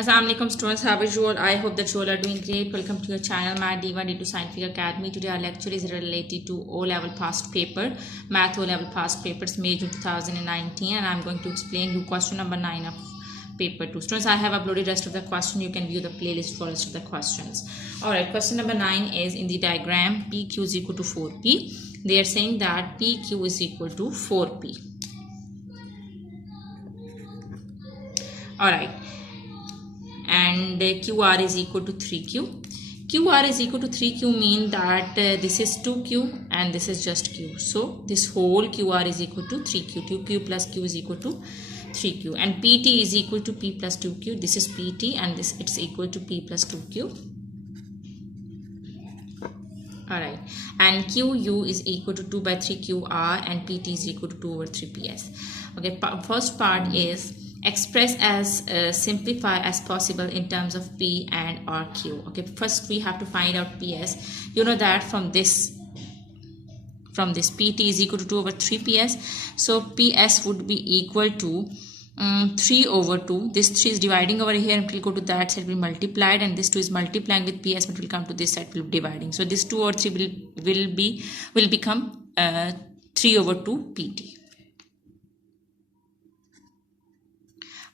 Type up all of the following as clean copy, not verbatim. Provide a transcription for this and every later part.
Assalamu alaikum students, how are you all? I hope that you all are doing great. Welcome to your channel Math D1 D2 Scientific Academy. Today our lecture is related to O-level past paper, Math O-level past papers May June 2019, and I'm going to explain you question number 9 of paper 2. Students, I have uploaded rest of the question. You can view the playlist for rest of the questions. Alright, question number 9 is in the diagram PQ is equal to 4P. They are saying that PQ is equal to 4P. Alright. And QR is equal to 3Q. QR is equal to 3Q mean that this is 2Q and this is just Q. So this whole QR is equal to 3Q. 2Q plus Q is equal to 3Q. And PT is equal to P plus 2Q. This is PT and this it's equal to P plus 2Q. Alright. And QU is equal to 2 by 3QR and PT is equal to 2 over 3PS. Okay, first part is express as simplify as possible in terms of P and or Q. Okay, first we have to find out PS. You know that from this PT is equal to 2 over 3 PS. So PS would be equal to 3 over 2. This 3 is dividing over here and it will go to that side, will be multiplied, and this 2 is multiplying with PS but will come to this side, will be dividing. So this 2 over 3 will become 3 over 2 PT.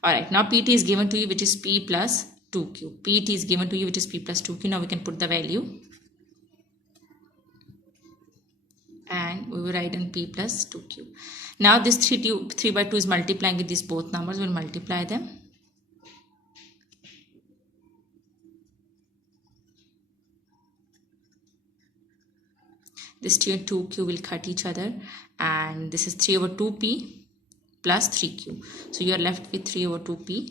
Alright, now PT is given to you, which is P plus 2Q. PT is given to you, which is P plus 2Q. Now we can put the value. And we will write in P plus 2Q. Now this 3 by 2 is multiplying with these both numbers. We will multiply them. This 2 and 2Q will cut each other. And this is 3 over 2P. Plus 3Q. So you are left with 3 over 2P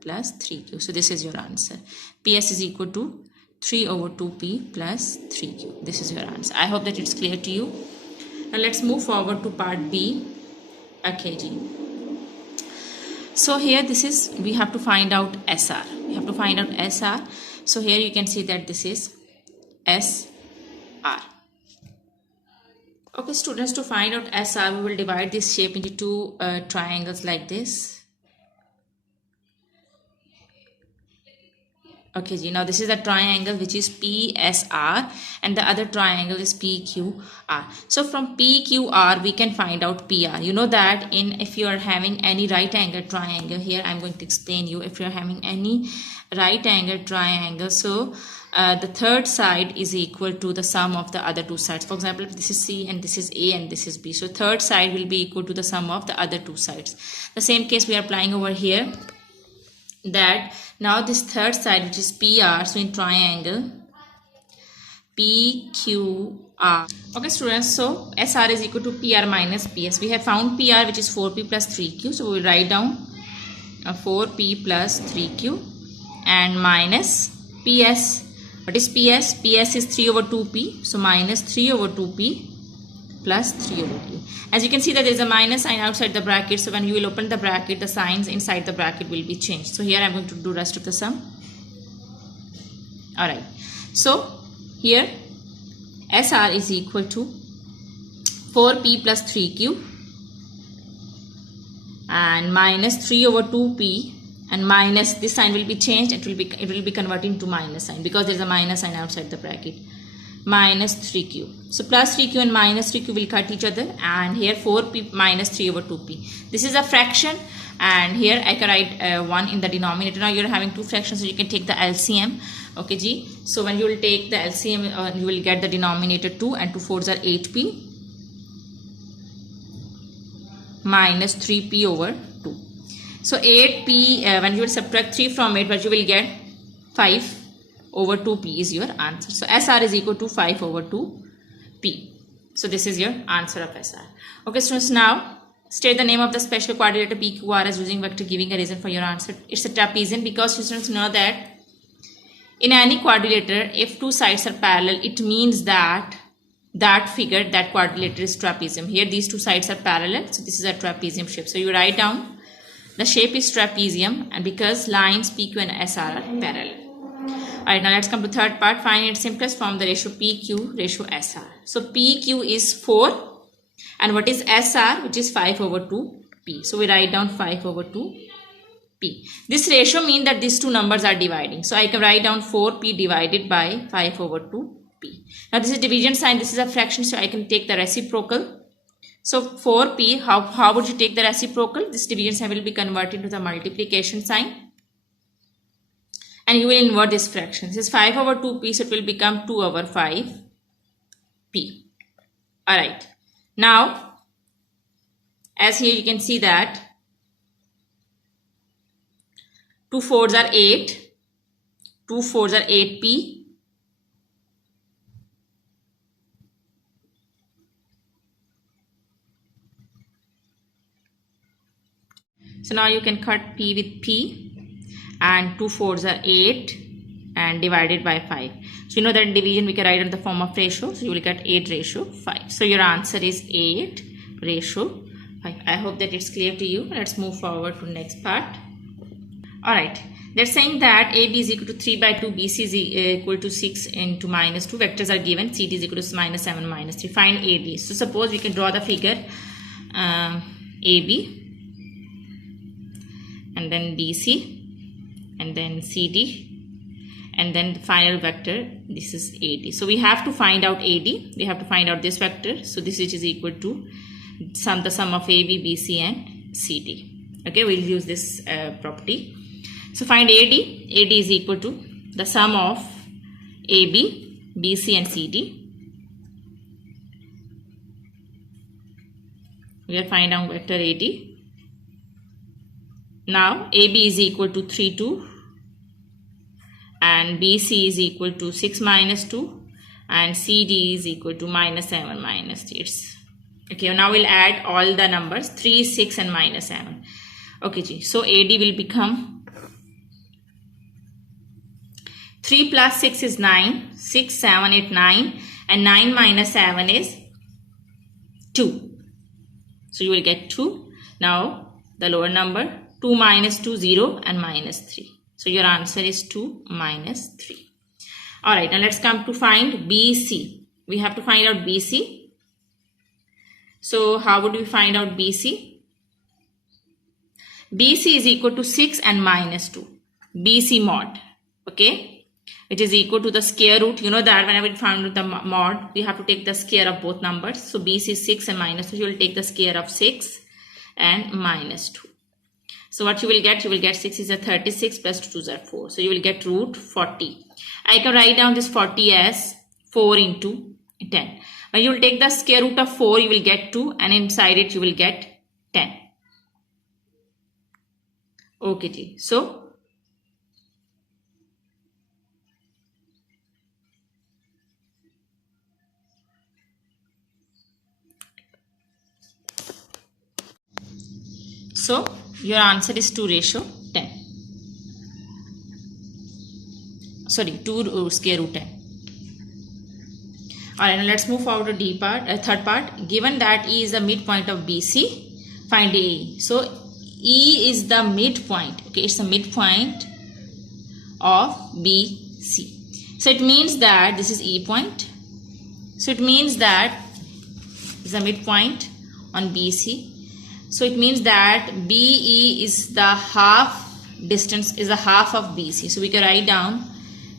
plus 3Q. So this is your answer. PS is equal to 3 over 2P plus 3Q. This is your answer. I hope that it's clear to you. Now let's move forward to part B. Okay, G. So here we have to find out SR. We have to find out SR. So here you can see that this is SR. Okay, students, to find out SR, we will divide this shape into two triangles like this. Okay, G. Now this is a triangle which is PSR and the other triangle is PQR. So from PQR we can find out PR. You know that if you are having any right angle triangle, here I am going to explain you. If you are having any right angle triangle, so the third side is equal to the sum of the other two sides. For example, if this is C and this is A and this is B, so third side will be equal to the sum of the other two sides. The same case we are applying over here, that now this third side, which is PR, so in triangle PQR. Okay, students, so SR is equal to PR minus PS. We have found PR, which is 4P plus 3Q. So we will write down 4P plus 3Q and minus PS. What is PS? PS is 3 over 2P. So minus 3 over 2P plus 3 over 2. As you can see that there is a minus sign outside the bracket. So when you will open the bracket, the signs inside the bracket will be changed. So here I am going to do rest of the sum. Alright. So here SR is equal to 4P plus 3Q and minus 3 over 2P. And minus, this sign will be changed. It will be converting to minus sign because there is a minus sign outside the bracket. Minus 3Q. So plus 3Q and minus 3Q will cut each other. And here 4P minus 3 over 2P. This is a fraction. And here I can write 1 in the denominator. Now you are having two fractions, so you can take the LCM. Okay, G. So when you will take the LCM, you will get the denominator 2 and 2 4s are 8P minus 3P over 2. So 8P, when you will subtract 3 from 8, but you will get 5 over 2P is your answer. So SR is equal to 5 over 2P. So this is your answer of SR. Okay, students, now state the name of the special quadrilateral PQR as using vector giving a reason for your answer. It's a trapezium because you students know that in any quadrilateral, if two sides are parallel, it means that that quadrilateral is trapezium. Here these two sides are parallel, so this is a trapezium shape. So you write down the shape is trapezium, and because lines PQ and SR are parallel. Alright, now let's come to third part. Find its simplest form, the ratio PQ ratio SR. So PQ is 4 and what is SR, which is 5 over 2P. So we write down 5 over 2 P. This ratio means that these two numbers are dividing. So I can write down 4P divided by 5 over 2P. Now this is division sign, this is a fraction, so I can take the reciprocal. So 4P, how would you take the reciprocal? This division sign will be converted to the multiplication sign. And you will invert this fraction. This is 5 over 2P, so it will become 2 over 5P. Alright. Now, as here you can see that 2 4s are 8. 2 4s are 8P. So now you can cut P with P. And 2 4s are 8 and divided by 5. So you know that in division we can write in the form of ratio. So you will get 8 ratio 5. So your answer is 8 ratio 5. I hope that it's clear to you. Let's move forward to next part. Alright. They're saying that AB is equal to 3 by 2, BC is equal to 6 into minus 2. Vectors are given. CD is equal to minus 7 minus 3. Find AB. So suppose we can draw the figure AB and then BC. And then CD, and then the final vector, this is AD. So we have to find out AD, we have to find out this vector. So this is equal to the sum of AB, BC and CD. Okay, we'll use this property. So find AD, AD is equal to the sum of AB, BC and CD. We are finding out vector AD. Now AB is equal to 3, 2 and BC is equal to 6 minus 2 and CD is equal to minus 7 minus 3. Okay, now we'll add all the numbers 3, 6 and minus 7. Okay, so AD will become 3 plus 6 is 9, 6, 7, 8, 9 and 9 minus 7 is 2. So you will get 2. Now the lower number 2 minus 2, 0 and minus 3. So your answer is 2 minus 3. Alright, now let's come to find BC. We have to find out BC. So how would we find out BC? BC is equal to 6 and minus 2. BC mod. Okay. It is equal to the square root. You know that whenever we find the mod, we have to take the square of both numbers. So BC is 6 and minus 2. You will take the square of 6 and minus 2. So what you will get 6 is a 36 plus 2 is a 4. So you will get root 40. I can write down this 40 as 4 into 10. When you will take the square root of 4, you will get 2 and inside it you will get 10. Okay, so your answer is 2 ratio 10. Sorry, 2 square root 10. Alright, now let's move forward to D part, third part. Given that E is the midpoint of BC, find AE. So E is the midpoint. Okay, it's the midpoint of BC. So it means that this is E point. So it means that this is the midpoint on BC. So it means that BE is the half distance, is the half of BC. So we can write down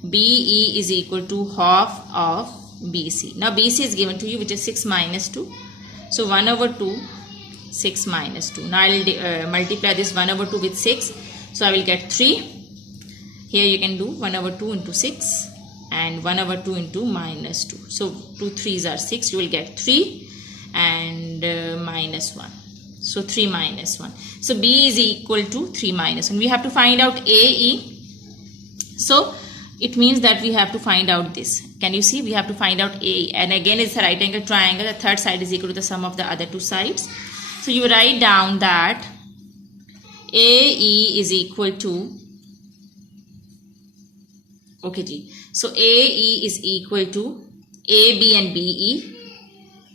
BE is equal to half of BC. Now BC is given to you, which is 6 minus 2. So 1 over 2, 6 minus 2. Now I will multiply this 1 over 2 with 6. So I will get 3. Here you can do 1 over 2 into 6 and 1 over 2 into minus 2. So 2 3s are 6. You will get 3 and minus 1. So 3 minus 1. So B is equal to 3 minus 1. We have to find out AE. So it means that we have to find out this. Can you see? We have to find out AE. And again, it's a right angle triangle. The third side is equal to the sum of the other two sides. So you write down that AE is equal to, okay G. So AE is equal to AB and BE.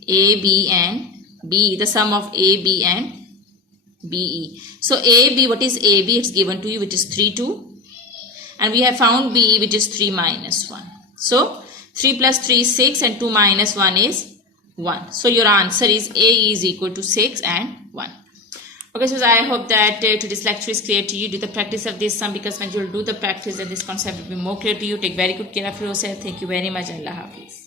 AB and BE, the sum of AB and BE. So AB, what is AB? It's given to you, which is 3, 2. And we have found BE, which is 3 minus 1. So 3 plus 3 is 6 and 2 minus 1 is 1. So your answer is AE is equal to 6 and 1. Okay, so I hope that today's lecture is clear to you. Do the practice of this sum, because when you will do the practice, then this concept will be more clear to you. Take very good care of yourself. Thank you very much. Allah Hafiz.